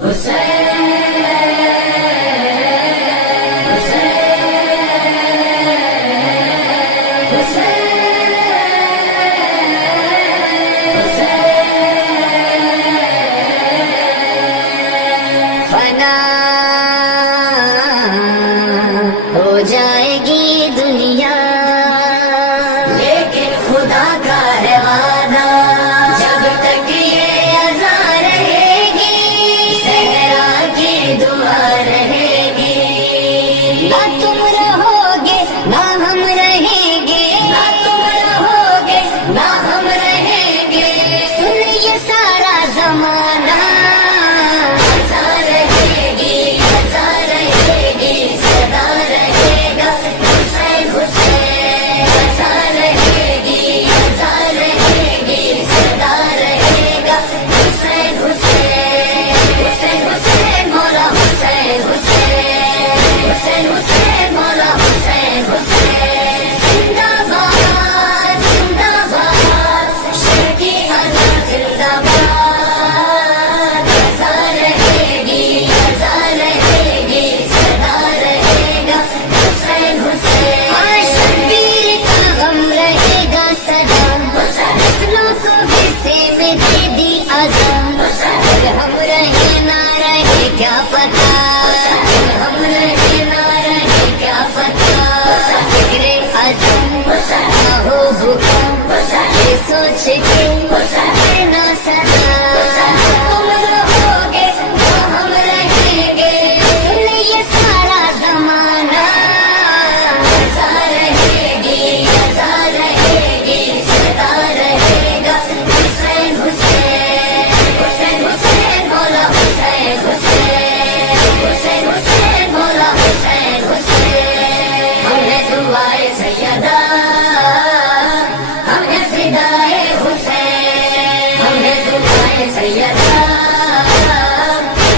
فنا ہو جائے گی دنیا لیکن خدا کا ہے وعدہ جب تک یہ اذاں رہے گی صحرا کی دعا رہے گی نہ تم رہو گے نہ ہم رہیں گے نہ تم رہو گے نہ ہم رہیں گے سن یہ سارا زمانہ سوچ کے نہ سنا تم رہو گے ہم رہیں گے سن یہ سارا زمانہ اذاں رہے گی اذاں رہے گی صدا رہے گا حسین حسین حسین حسین مولا حسین حسین حسین حسین مولا حسین حسین ہمیں دعائے سیدہ سیدہ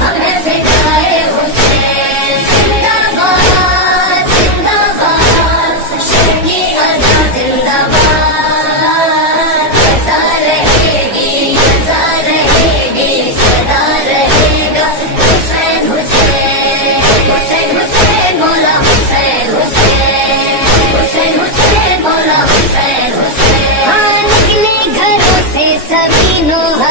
ہمیں فدائے حسین زندہ باد زندہ باد شرقی اذاں زندہ باد اذاں رہے گی اذاں رہے گی صدا رہے گا حسین حسین حسین حسین مولا حسین حسین حسین حسین مولا حسین حسین ہاں نکلے گھروں سے سبھی نوح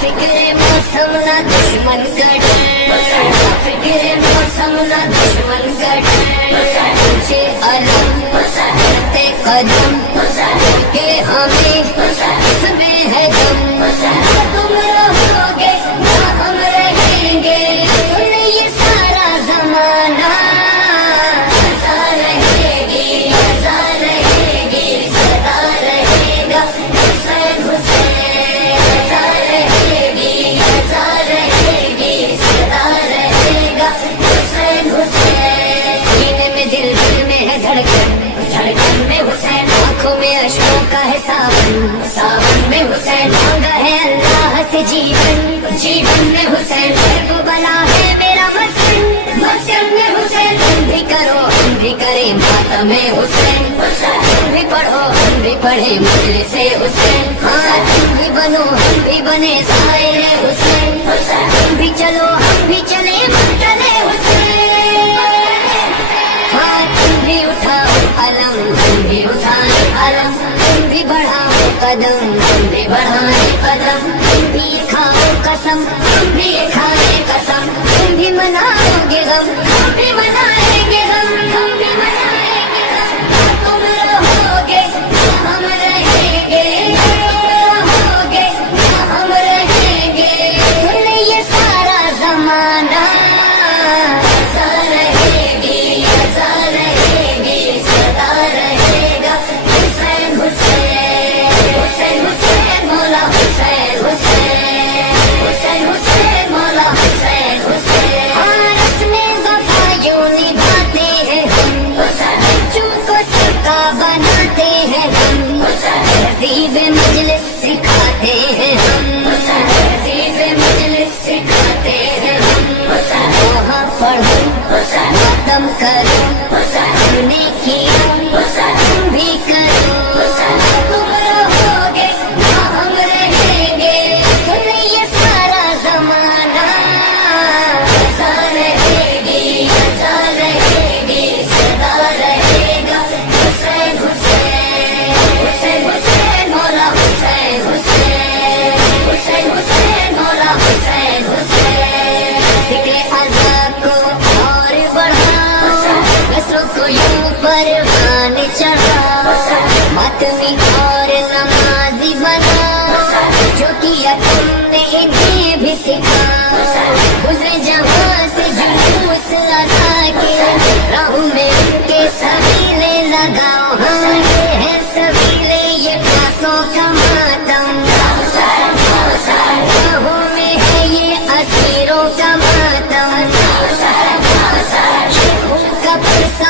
فکر موسم نہ دشمن کا ڈر فکر موسم نہ دشمن کا ڈر اونچے علم بڑھتے قدم کہ ہمیں اس میں ہے دم تم رہو گے نہ ہم رہیں گے سن یہ سارا زمانہ اذاں رہے گی اذاں رہے گی صدا رہے گا حسین حسین ساون میں حسین مانگا ہے اللہ سے جیون جیون میں حسین کو بلا ہے میرا مسجد مسجد میں حسین تم بھی کرو ہم بھی کریں ماتم حسین تم بھی پڑھو ہم بھی پڑھیں مجلس حسین ہاں تم بھی بنو ہم بھی بنے سائر حسین تم بھی چلو ہم بھی چلے مقتل حسین ہاں تم بھی اٹھاؤ علم تم بھی اٹھائیں علم تم بھی بڑھاؤ قدم تم بھی بڑھائیں قدم تم بھی کھاؤ قسم تم بھی کھائیں قسم تم بھی مناؤ گے غم ہم بھی منائیں گے غم ہم بھی منائیں گے غم تم رہو گے ہم رہیں گے تم رہو گے ہم رہیں گے سن یہ سارا زمانہ اذاں رہے گی اذاں رہے گی صدا رہے گا حسین حسین حسین حسین مولا حسین حسین حسین حسین مولا حسین حسین رسم وفا یوں نبھاتے ہیں ہم بچوں کو سکا بناتے ہیں ہم تہذیب مجلس سکھاتے ہیں ہم تہذیب مجلس سکھاتے ہیں ہم وہاں پڑھو ختم کرو ہم نے کیا تم بھی کرو تم رہو گے نہ ہم